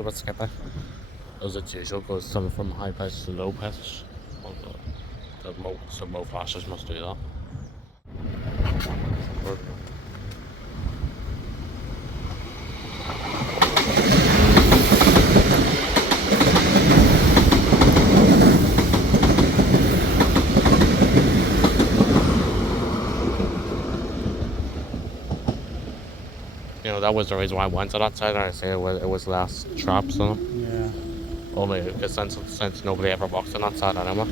a bit skippy. As it's usual, goes some from high pitch to low pitch. Well, the Mo Flashes must do that. You know, that was the reason why I went to that side, and I say it was less traps on it. Yeah. Only since nobody ever walks on that side anymore.